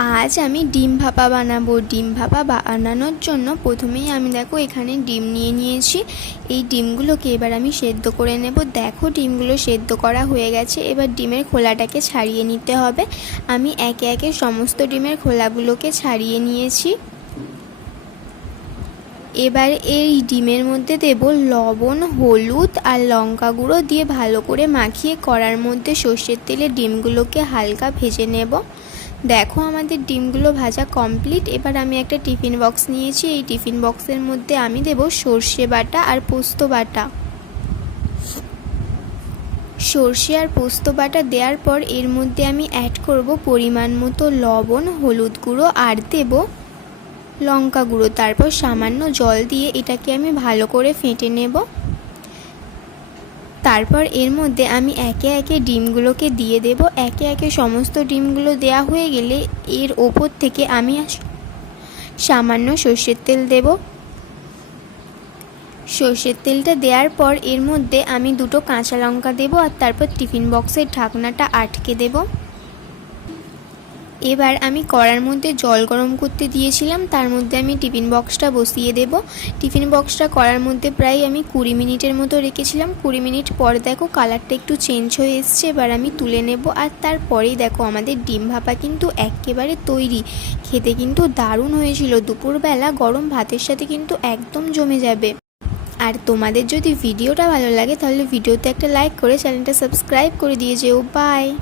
আজ আমি ডিম ভাপা বানাবো। ডিম ভাপা বানানোর জন্য প্রথমেই আমি দেখো এখানে ডিম নিয়ে নিয়েছি। এই ডিমগুলোকে এবার আমি সেদ্ধ করে নেব। দেখো ডিমগুলো সেদ্ধ করা হয়ে গেছে। এবার ডিমের খোলাটাকে ছাড়িয়ে নিতে হবে। আমি একে একে সমস্ত ডিমের খোলাগুলোকে ছাড়িয়ে নিয়েছি। এবার এই ডিমের মধ্যে দেব লবণ, হলুদ আর লঙ্কা গুঁড়ো দিয়ে ভালো করে মাখিয়ে কড়ার মধ্যে সর্ষের তেলে ডিমগুলোকে হালকা ভেজে নেব। দেখো আমাদের ডিমগুলো ভাজা কমপ্লিট এবার আমি একটা টিফিন বক্স নিয়েছি। এই টিফিন বক্সের মধ্যে আমি দেব সর্ষে বাটা আর পোস্ত বাটা। সর্ষে আর পোস্ত বাটা দেওয়ার পর এর মধ্যে আমি অ্যাড করব পরিমাণ মতো লবণ, হলুদ গুঁড়ো আর দেব লঙ্কা গুঁড়ো। তারপর সামান্য জল দিয়ে এটাকে আমি ভালো করে ফেটে নেব। তারপর এর মধ্যে আমি একে একে ডিমগুলোকে দিয়ে দেব। একে একে সমস্ত ডিমগুলো দেয়া হয়ে গেলে এর ওপর থেকে আমি সামান্য সর্ষের তেল দেব। সর্ষের তেলটা দেওয়ার পর এর মধ্যে আমি দুটো কাঁচা লঙ্কা দেব আর তারপর টিফিন বক্সের ঢাকনাটা আটকে দেবো। এবার আমি কড়ার মধ্যে জল গরম করতে দিয়েছিলাম, তার মধ্যে আমি টিফিন বক্সটা বসিয়ে দেব। টিফিন বক্সটা করার মধ্যে প্রায় আমি কুড়ি মিনিটের মতো রেখেছিলাম। কুড়ি মিনিট পর দেখো কালারটা একটু চেঞ্জ হয়ে এসছে, এবার আমি তুলে নেব। আর তারপরেই দেখো আমাদের ডিম ভাপা কিন্তু একেবারে তৈরি। খেতে কিন্তু দারুণ হয়েছিল। দুপুরবেলা গরম ভাতের সাথে কিন্তু একদম জমে যাবে। আর তোমাদের যদি ভিডিওটা ভালো লাগে তাহলে ভিডিওতে একটা লাইক করে চ্যানেলটা সাবস্ক্রাইব করে দিয়ে যেও। বাই!